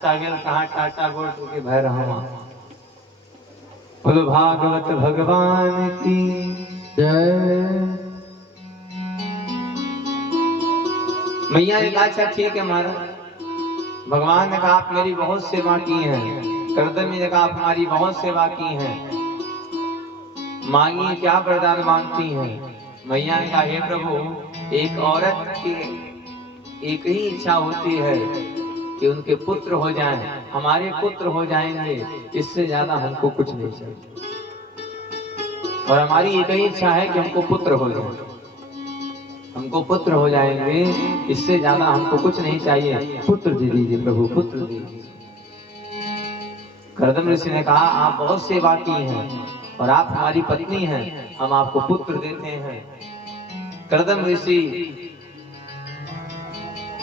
कहा टाटा गोड़ के भय रहा। बोलो भागवत भगवान की जय। मैया ने कहा अच्छा ठीक है महाराज। भगवान ने कहा आप मेरी बहुत सेवा की है। करदमी ने कहा आप हमारी बहुत सेवा की है, मांगिए क्या वरदान मांगती हैं। मैया ने कहा हे प्रभु, एक औरत की एक ही इच्छा होती है कि उनके पुत्र हो जाएं, हमारे पुत्र हो जाएंगे, इससे ज्यादा हमको कुछ नहीं चाहिए। और हमारी एक ही इच्छा है कि हमको पुत्र हो जाए, हमको पुत्र हो जाएंगे, इससे ज्यादा हमको कुछ नहीं चाहिए। पुत्र दे दीजिए प्रभु, पुत्र दे दीजिए। करदम ऋषि ने कहा आप बहुत सेवा की हैं और आप हमारी पत्नी हैं, हम आपको पुत्र देते हैं। करदम ऋषि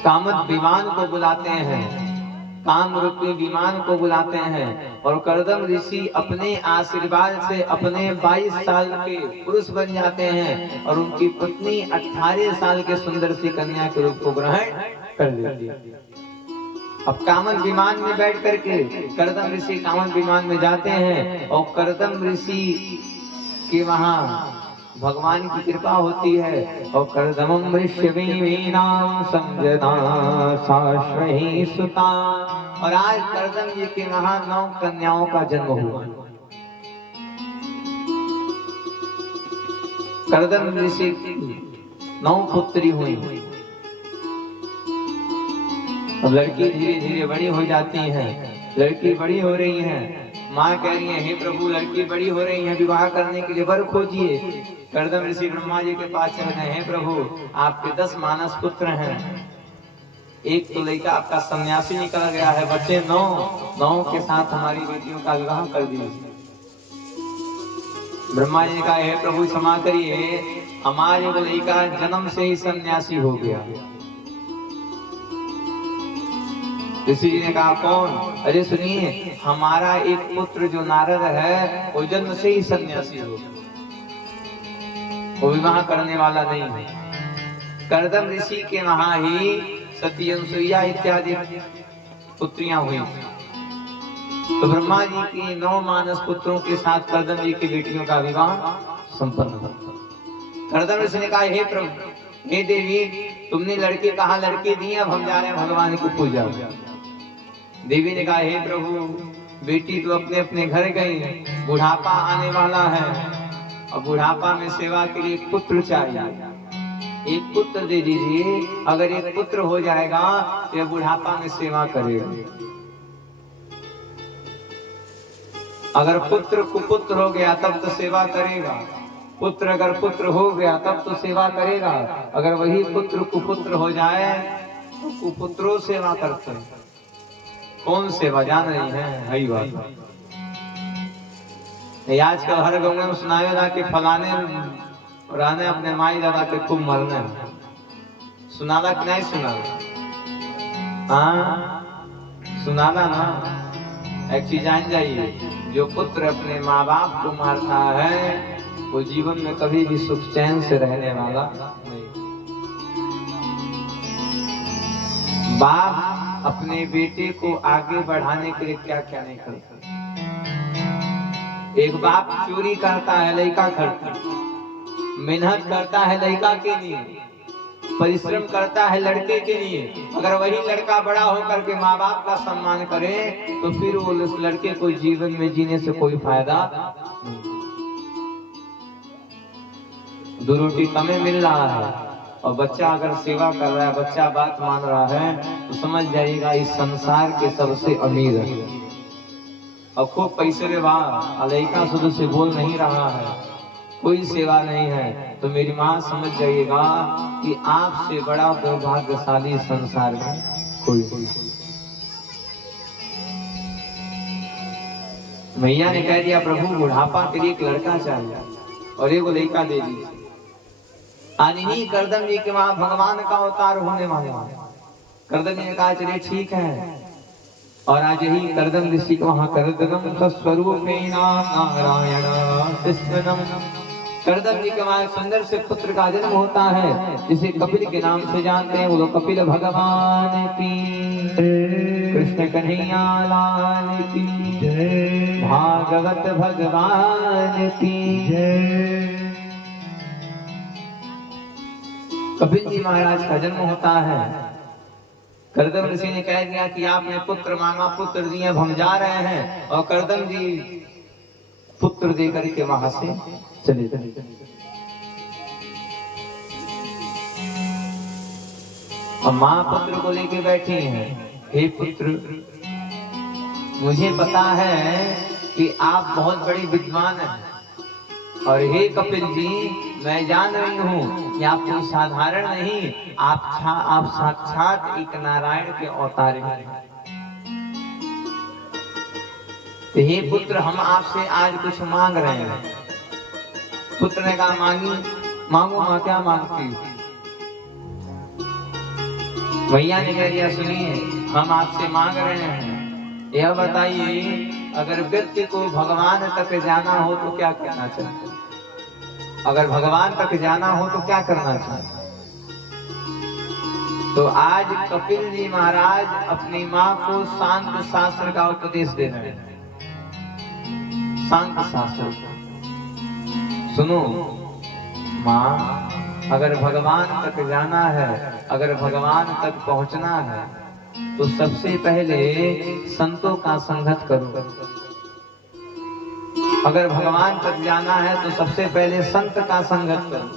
कामत विमान को बुलाते हैं, काम रूपी विमान को बुलाते हैं और करदम ऋषि अपने आशीर्वाद से अपने 22 साल के पुरुष बन जाते हैं और उनकी पत्नी 18 साल के सुंदर सी कन्या के रूप को ग्रहण कर लेती है। अब कामन विमान में बैठ करके करदम ऋषि कामन विमान में जाते हैं और करदम ऋषि के वहां भगवान की कृपा होती है और करदमं ऋष्यवीणां संजना साश्वही सुता। और आज करदम जी के वहां 9 कन्याओं का जन्म हुआ। करदम ऋषि की 9 पुत्री हुई। अब लड़की धीरे धीरे बड़ी हो जाती है, लड़की बड़ी हो रही है। माँ कह रही है हे प्रभु लड़की बड़ी हो रही है, विवाह करने के लिए वर खोजिए। करदम ऋषि ब्रह्मा जी के पास चल गए, हे प्रभु आपके 10 मानस पुत्र हैं, एक तो लड़का आपका सन्यासी निकल गया है, बच्चे 9 के साथ हमारी बेटियों का विवाह कर दीजिए। ब्रह्मा जी ने कहा हे प्रभु क्षमा करिए, हमारे वो लड़का जन्म से ही सन्यासी हो गया। ऋषि जी ने कहा कौन? अरे सुनिए, हमारा एक पुत्र जो नारद है वो जन्म से ही सन्यासी हो, वो विवाह करने वाला नहीं है। करदम ऋषि के वहां ही सती अनुसुईया इत्यादि पुत्रियां हुई। तो ब्रह्मा जी की 9 मानस पुत्रों के साथ करदम जी की बेटियों का विवाह संपन्न हुआ। करदम ऋषि ने कहा हे प्रभु, हे देवी, तुमने लड़की कहा लड़की दी, अब हम जा रहे हैं भगवान की पूजा। देवी ने कहा हे प्रभु, बेटी तो अपने अपने घर गई, बुढ़ापा आने वाला है और बुढ़ापा में सेवा के लिए पुत्र चाहिए, एक पुत्र दे दीजिए। अगर एक पुत्र हो जाएगा तो यह बुढ़ापा में सेवा करेगा। अगर पुत्र कुपुत्र हो गया तब तो सेवा करेगा, पुत्र अगर पुत्र हो गया तब तो सेवा करेगा। अगर वही पुत्र कुपुत्र हो जाए तो कुपुत्रों सेवा करते हैं। कौन सेवा जान रही है? हई बात आजकल हर गाँव में सुनाया था कि फलाने रहने अपने माई दादा के खूब मरने। सुनाला कि नहीं सुनाला? हाँ सुनाला ना। एक चीज जान जाइए, जो पुत्र अपने माँ बाप को मारता है वो जीवन में कभी भी सुख चैन से रहने वाला नहीं। बाप अपने बेटे को आगे बढ़ाने के लिए क्या क्या नहीं करता। एक बाप चोरी करता है लड़का करता, मेहनत करता है लड़का के लिए, परिश्रम करता है लड़के के लिए। अगर वही लड़का बड़ा होकर के माँ बाप का सम्मान करे तो फिर वो उस लड़के को जीवन में जीने से कोई फायदा नहीं। 2 रोटी कमे मिल रहा है और बच्चा अगर सेवा कर रहा है, बच्चा बात मान रहा है तो समझ जाइएगा इस संसार के सबसे अमीर है और खूब पैसे के बाद लड़का शुरू से बोल नहीं रहा है, कोई सेवा नहीं है, तो मेरी माँ समझ जाइएगा कि आपसे बड़ा दुर्भाग्यशाली संसार में कोई नहीं। मैया ने कह दिया प्रभु बुढ़ापा के लिए एक लड़का चाहिए और एक लड़का दे दीजिए। आज इन्हीं करदम जी के वहां भगवान का अवतार होने वाला है। करदम जी ने कहा चलिए ठीक है, और आज यही करदम ऋषि के वहां करदम स्वरूपेण नारायण कृष्णम, करदम जी के वहां सुंदर से पुत्र का जन्म होता है जिसे कपिल के नाम से जानते हैं। वो कपिल भगवान की कृष्ण कृष्ण कन्हैया लाल की जय, भागवत भगवान की जय। कपिल जी महाराज का जन्म होता है। करदम ऋषि ने कह दिया कि आपने पुत्र मांगा, पुत्र दिए, हम जा रहे हैं। और करदम जी पुत्र देकर के वहां से चले गए। और माँ पुत्र को लेके बैठी हैं, हे पुत्र, मुझे पता है कि आप बहुत बड़ी विद्वान हैं, और हे कपिल जी, मैं जान रही हूँ कि आप कोई साधारण नहीं, आप साक्षात एक नारायण के अवतार हैं। तो हे पुत्र, हम आपसे आज कुछ मांग रहे हैं। पुत्र ने कहा, मांगू माँ, क्या मांगती हूँ? भैया ने कह दिया, सुनिए, हम आपसे मांग रहे हैं, यह बताइए, अगर व्यक्ति को भगवान तक जाना हो तो क्या करना चाहिए? अगर भगवान तक जाना हो तो क्या करना चाहिए? तो आज कपिल जी महाराज अपनी माँ को शांत शास्त्र का उपदेश दे रहे हैं। शांत शास्त्र, सुनो माँ, अगर भगवान तक जाना है, अगर भगवान तक पहुंचना है, तो सबसे पहले संतों का संगत करो। अगर भगवान तक जाना है तो सबसे पहले संत का संगत करो।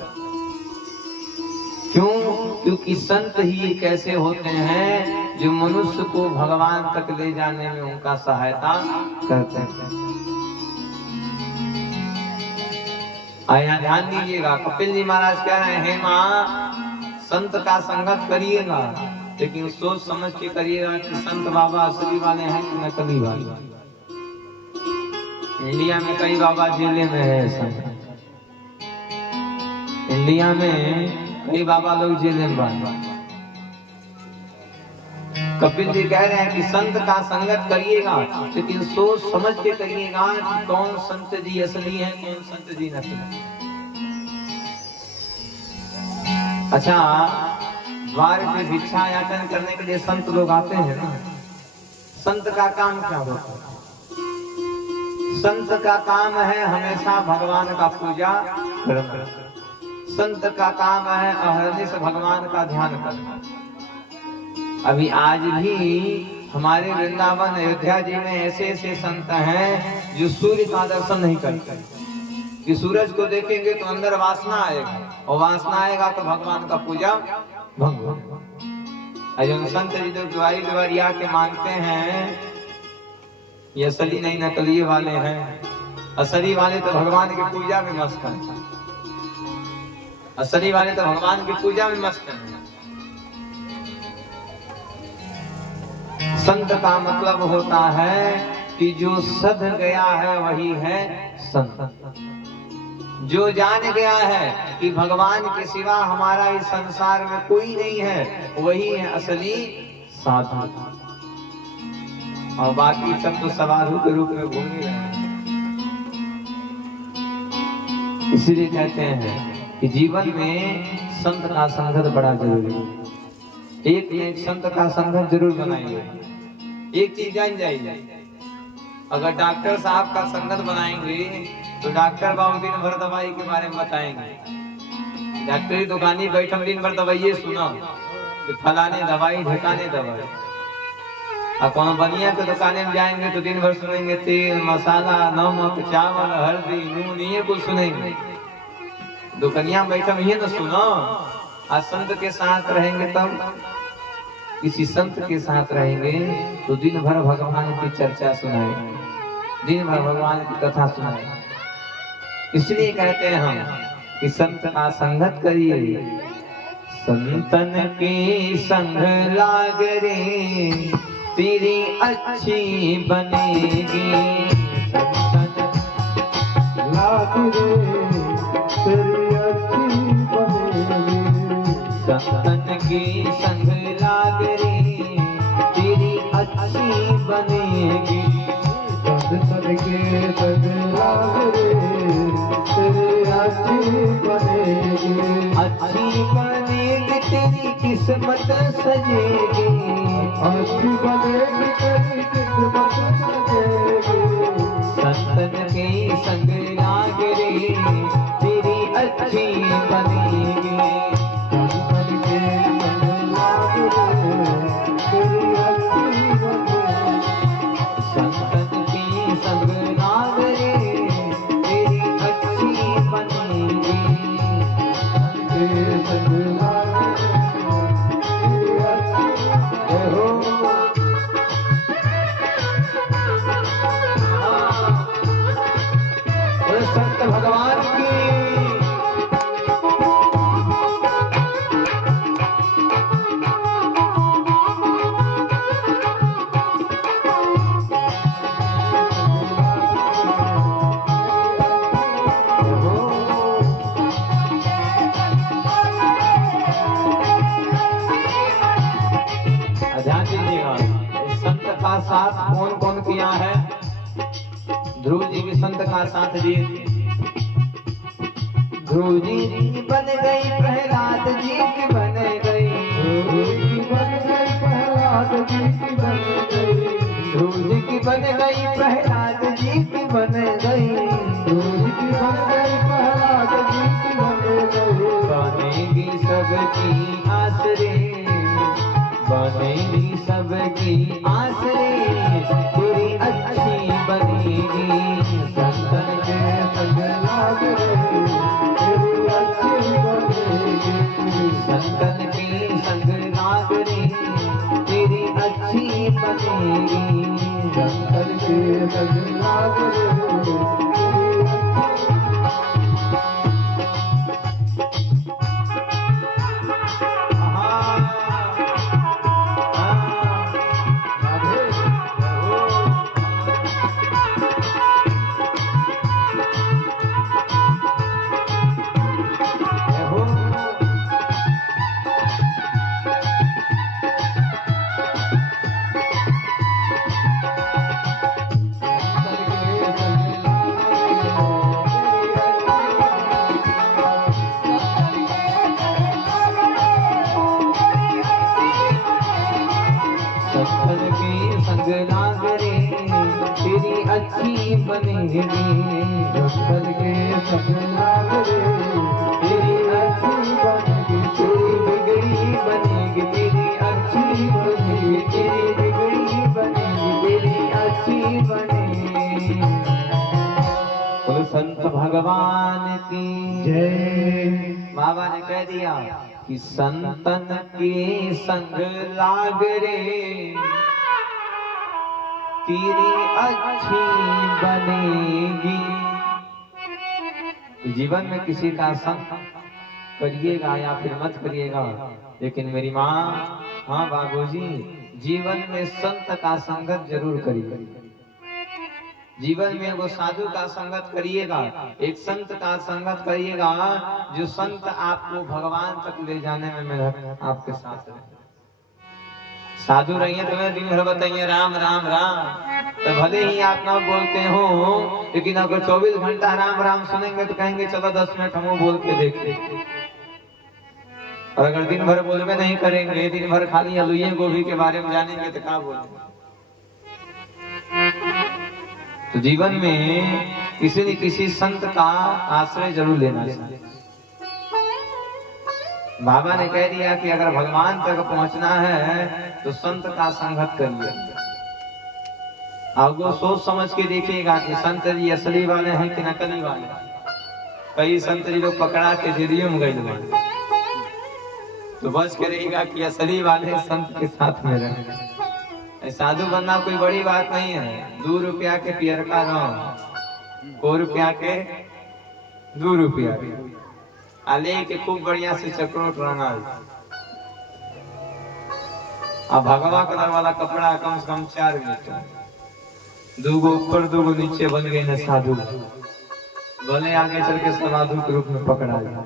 क्यों? क्योंकि संत ही एक ऐसे होते हैं जो मनुष्य को भगवान तक ले जाने में उनका सहायता करते हैं। आया ध्यान दीजिएगा, कपिल जी महाराज कह रहे हैं, माँ, संत का संगत करिएगा, लेकिन सोच समझ के करिएगा कि संत बाबा असली वाले हैं कि नकली वाले। इंडिया में कई बाबा जेले में है संत। इंडिया में कई बाबा लोग जेले में बंद। कपिल जी कह रहे हैं कि संत का संगत करिएगा, लेकिन सोच समझ के करिएगा कि कौन संत जी असली है, कौन संत जी नकली। अच्छा, द्वार पे भिक्षा याचन करने के लिए संत लोग आते हैं ना। संत का काम क्या होता है? संत का काम है हमेशा भगवान का पूजा करना। संत का काम है अहरनिश भगवान का ध्यान करना। अभी आज भी हमारे वृंदावन अयोध्या जी में ऐसे ऐसे संत हैं जो सूर्य का दर्शन नहीं करते। कि सूरज को देखेंगे तो अंदर वासना आएगा, और वासना आएगा तो भगवान का पूजा भंग होगा। संत जी जो द्वारी आके मानते हैं, ये असली नहीं नकली वाले हैं। असली वाले तो भगवान की पूजा में मस्त हैं। असली वाले तो भगवान की पूजा में मस्त हैं। संत का मतलब होता है कि जो सध गया है वही है संत। जो जान गया है कि भगवान के सिवा हमारा इस संसार में कोई नहीं है, वही है असली साधु। और बाकी सब तो सवारू के रूप में घूम रहे हैं। इसलिए कहते हैं कि जीवन में संत का संगत बड़ा जरूरी है। एक न एक संत का संगत जरूर बनाइए। एक चीज जान जाइए, अगर डॉक्टर साहब का संगत बनाएंगे तो डॉक्टर बाबू दिन भर दवाई के बारे में बताएंगे। डॉक्टरी दुकानी बैठम दिन भर दवाइये सुना, फलाने दवाई ढकाने दवाई। और कौन बनिया के दुकाने में जाएंगे तो दिन भर सुनेंगे तेल मसाला नमक चावल हल्दी नून, ये कुछ सुनेंगे। दुकनिया में बैठम ये तो सुनो। आज संत के साथ रहेंगे तब, किसी संत के साथ रहेंगे तो दिन भर भगवान की चर्चा सुनाएंगे, दिन भर भगवान की कथा सुनाएंगे। इसलिए कहते हैं हम कि संत का संगत करिए। संतन की संग लाग रे तेरी अच्छी बनेगी। संतन लाग रे तेरी अच्छी बनेगी। संतन की संग लाग रे तेरी अच्छी बनेगी। संतन के संग लाग रे तेरी अच्छी बनेगी। अच्छी बनेगी तेरी किस्मत सजेगी, अच्छी बनेगी तेरी किस्मत सजेगी। संतन के संग लाग रे तेरी अच्छी बनेगी, संतन के संग लाग रे तेरी अच्छी बनेगी। संतन के संग लाग रे तेरी अच्छी बनेगी, तेरे संग लाग रे तेरी अच्छी हो संत भगवान की। ध्यान दीजिएगा, इस संत का साथ कौन कौन किया है? ध्रुव जी भी संत का साथ दिए थे। ध्रुव जी बन गई, प्रहलाद जी की बन गई, बन गई प्रहलाद जी की बन गई। ध्रुव जी की बन गई, प्रहलाद जी की बन गई, ध्रुव की बन गई प्रहलाद जी की बन गई। बनेगी सबकी आसरे, बनेगी सबकी आसरे तेरी अच्छी बनेगी, संतन के संग लाग रे तेरी अच्छी बनेगी। संतन के संग लाग रे तेरी अच्छी बनेगी, संतन के संग लाग रे तेरी संतन के संग लाग रे तेरी अच्छी बनेगी, संतन के संग लाग रे तेरी अच्छी बनेगी। तेरी बिगड़ी बनेगी तेरी अच्छी बनेगी, तेरी बिगड़ी बनेगी तेरी अच्छी बनेगी। बोलो संत भगवान की जय। बाबा ने कह दिया कि संतन के संग लाग रे तेरी अच्छी बनेगी। जीवन में किसी का संग करिएगा या फिर मत करिएगा, लेकिन मेरी माँ, हाँ बाबूजी, जीवन में संत का संगत जरूर करिएगा। जीवन में वो साधु का संगत करिएगा, एक संत का संगत करिएगा जो संत आपको भगवान तक ले जाने में मेरा आपके साथ रहे। साधु रहिए तो मैं दिन भर बताइए राम राम राम, तो भले ही आप ना बोलते हो, लेकिन अगर 24 घंटा राम राम सुनेंगे तो कहेंगे चलो 10 मिनट हम बोल के देखते। और अगर दिन भर बोलबे नहीं करेंगे, दिन भर खाली आलूए गोभी के बारे में जानेंगे तो क्या बोलेंगे? तो जीवन में किसी न किसी संत का आश्रय जरूर लेना चाहिए। बाबा ने कह दिया कि अगर भगवान तक पहुंचना है तो संत का संगत करिए। आप वो सोच समझ के देखिएगा कि संत जी असली वाले हैं कि नकली वाले। कई संत जी लोग पकड़ा के जेलियों में गए, तो बच के रहेगा कि असली वाले संत के साथ में रहे। साधु बनना कोई बड़ी बात नहीं है। 2 रुपया के पियर का रंग, 1 रुपया के 2 रुपया आले के खूब बढ़िया से चक्रोट रंगा। अब भगवा कलर वाला कपड़ा कम से कम 4 मीटर, 2 गो ऊपर 2 गो नीचे बन गए न साधु। भले आगे चल के साधु के रूप में पकड़ा जाए।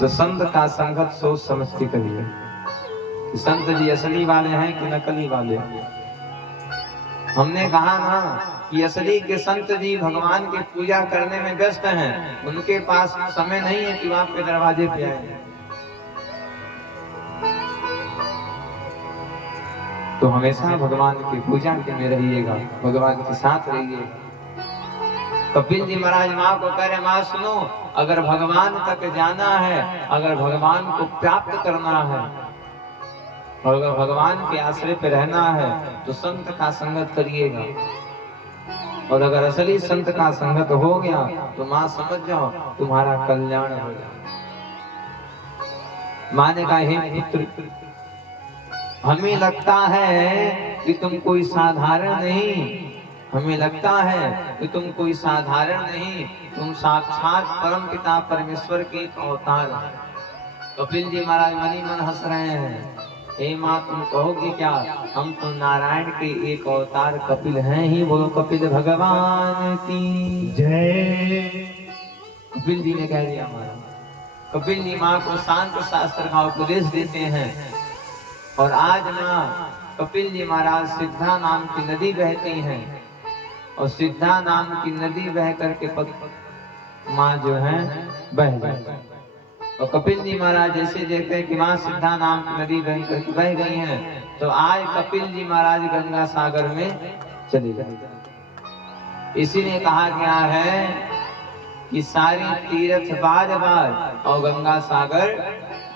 तो संत का संगत सोच समझ के करिए कि संत जी असली वाले हैं कि नकली वाले। हमने कहा ना कि असली के संत जी भगवान की पूजा करने में व्यस्त हैं, उनके पास समय नहीं है कि वो आपके दरवाजे पे आए। तो हमेशा भगवान की पूजा में रहिएगा, भगवान के साथ रहिएगा। कपिल जी महाराज माँ को कह रहे, माँ सुनो, अगर भगवान तक जाना है, अगर भगवान को प्राप्त करना है, और अगर भगवान के आश्रय पे रहना है तो संत का संगत करिएगा। और अगर असली संत का संगत हो गया तो माँ समझ जाओ तुम्हारा कल्याण हो जाए। माँ ने कहा, हे पुत्र, हमें लगता है कि तुम कोई साधारण नहीं, हमें लगता है कि तुम कोई साधारण नहीं, तुम साक्षात परम पिता परमेश्वर के एक अवतार हो। कपिल जी महाराज मनी मन हंस रहे हैं। हे माँ, तुम कहोगे क्या, हम तो नारायण के एक अवतार कपिल हैं ही। बोलो कपिल भगवान की जय। कपिल जी ने कह दिया महाराज। कपिल जी माँ को शांत शास्त्र का उपदेश देते हैं। और आज माँ कपिल जी महाराज सिद्धा नाम की नदी बहती हैं, और सिद्धा नाम की नदी बह करके माँ जो है बह जाती। और कपिल जी महाराज जैसे देखते हैं कि माँ सिद्धा नाम की नदी बह गई हैं, तो आज कपिल जी महाराज गंगा सागर में चले गए। इसीलिए कहा गया है कि सारी तीर्थ बार बार और गंगा सागर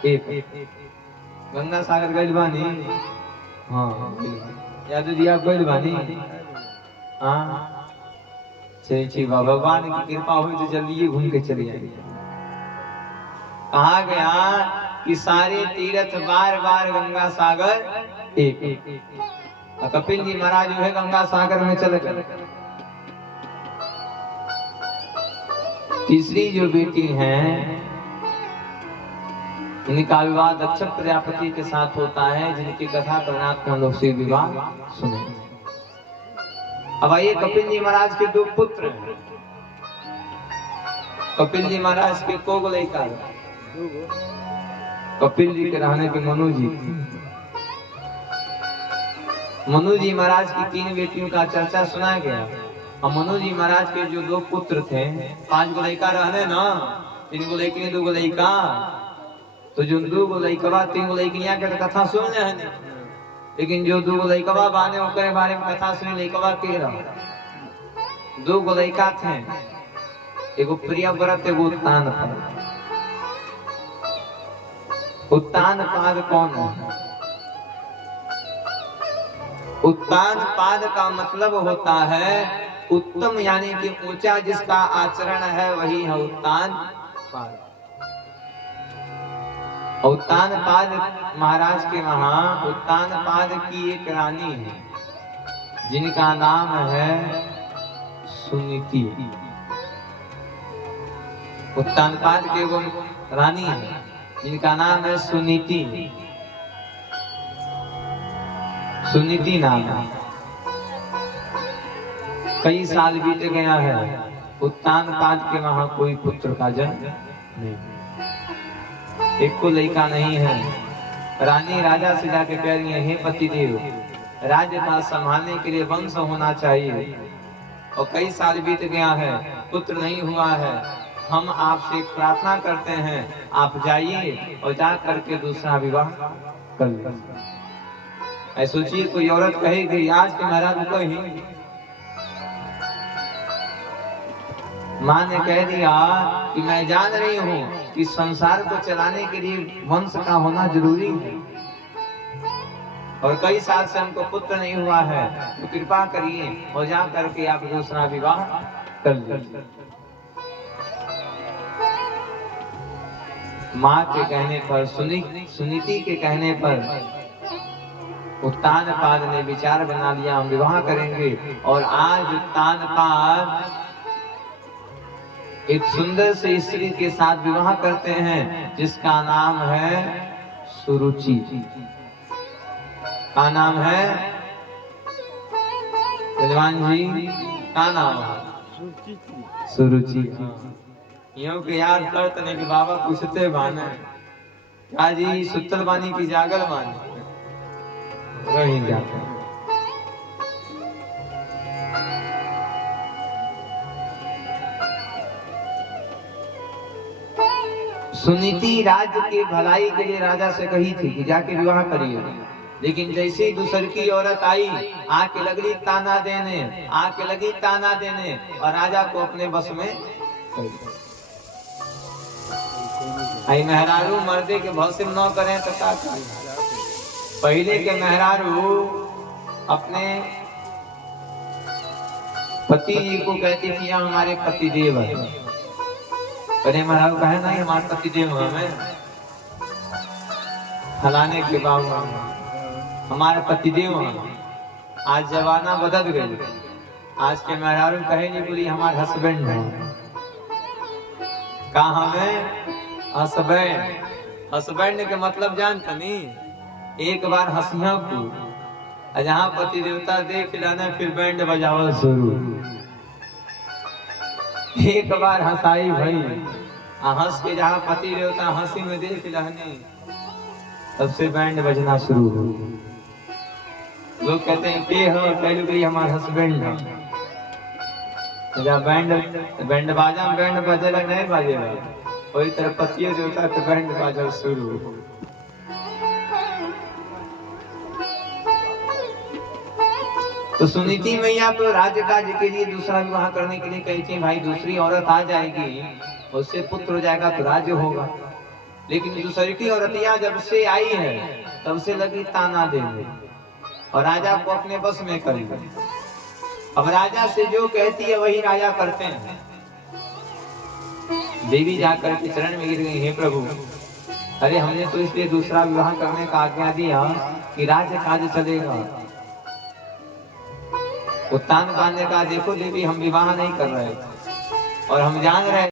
एक। गंगा सागर गइल बानी? हाँ याद दिया गइल बानी? हाँ चलिए, भगवान की कृपा हुई तो जल्दी घूम के चले जाएंगे। कहा गया कि सारे तीर्थ बार बार गंगा सागर एक। कपिल जी महाराज जो है गंगा सागर में चले गए। तीसरी जो बेटी हैं, इनका विवाह दक्ष प्रजापति के साथ होता है, जिनकी कथा कर्नाटक हम लोग से विवाह सुने। अब आइए, कपिल जी महाराज के दो पुत्र हैं। कपिल जी महाराज के को लड़का, कपिल जी के रहने के मनु जी। मनु जी महाराज की 3 बेटियों का चर्चा सुना गया। और मनु जी महाराज के जो 2 पुत्र थे, 5 गो लड़का रहने ना, 3 गो लड़की 2 गो लड़का, तो जो 2 गो लड़कवा 3 गो लड़कियां के कथा सुन रहे हैं, लेकिन जो 2 गो लड़कवा बाने ओकरे बारे में कथा सुनी। लड़कवा के रहा 2 गो लड़का थे, एगो प्रियव्रत एगो उत्तानपाद। उत्तानपाद कौन है? उत्तानपाद का मतलब होता है उत्तम, यानी कि ऊंचा जिसका आचरण है वही है उत्तानपाद। उत्तानपाद महाराज के वहां उत्तानपाद की एक रानी है, जिनका नाम है सुनीति। उत्तानपाद के वो रानी है जिनका नाम है सुनीति। सुनीति नाम है। कई साल बीत गया है, उत्तानपाद के वहां कोई पुत्र का जन्म नहीं, एक को लड़का नहीं है। रानी राजा से जाके कह रही है, हे पतिदेव, राज्य का संभालने के लिए वंश होना चाहिए, और कई साल बीत गया है, पुत्र नहीं हुआ है। हम आपसे प्रार्थना करते हैं, आप जाइए और जा करके दूसरा विवाह कर लीजिए। ऐ सोचिए, कोई औरत कहेगी आज के महाराज को ही। माँ ने कह दिया कि मैं जान रही हूँ कि संसार को चलाने के लिए वंश का होना जरूरी है, और कई साल से हमको पुत्र नहीं हुआ है, तो कृपा करिए और जा करके आप दूसरा विवाह कर लीजिए। माँ के कहने पर, सुनीति के कहने पर उत्तानपाद ने विचार बना लिया, हम विवाह करेंगे। और आज उत्तानपाद एक सुंदर से स्त्री के साथ विवाह करते हैं, जिसका नाम है सुरुचि। का नाम है जजमान जी? का नाम है सुरुचि। यूं के याद करते नहीं कि बाबा पूछते बाने क्या जी सुतल बानी की जागल बानी, वही जाते। सुनीति राज्य के भलाई के लिए राजा से कही थी कि जाके विवाह करिए, लेकिन जैसे ही दूसरी की औरत आई आके लगी ताना देने और राजा को अपने बस में कर लिया। आई मेहरारू मर्दे के भौसिम न करें तो क्या करें। पहले के मेहरारू अपने पति जी को कहती थी हमारे पति देव है। अरे मेहरारू कहे नहीं हमारे पति देव हमें फलाने के बाबू हमारे पति देव हैं। आज जमाना बदल गए, आज के मेहरारू कहे नहीं बोली हमारे हस्बैंड है। कहा हमें हस्बैंड के मतलब जानता नहीं, एक बार हंसिया को जहाँ पति देवता देख लाना फिर बैंड बजावा शुरू। एक बार हंसाई भाई हंस के जहाँ पति देवता हंसी में देख लाने तब से बैंड बजना शुरू हो। लोग कहते हैं के हो कहलू कि हमारे हस्बैंड है। बैंड बाजा में बैंड बजेला नहीं बजेला वही तरह पतिये देवता के बैंड बाजा शुरू। तो सुनीति मैया तो राज्य कार्य के लिए दूसरा विवाह करने के लिए कही थी भाई दूसरी औरत आ जाएगी उससे पुत्र हो जाएगा तो राज्य होगा। लेकिन दूसरी की औरतियां जब से आई है तब से लगी ताना देने और राजा को अपने बस में कर लिया। अब राजा से जो कहती है वही राजा करते हैं। देवी जाकर के चरण में गिर गई, हे प्रभु अरे हमने तो इसलिए दूसरा विवाह करने का आज्ञा दिया कि राज्य कार्य चलेगा। उत्तान पाने का देखो देवी हम विवाह नहीं कर रहे और हम जान रहे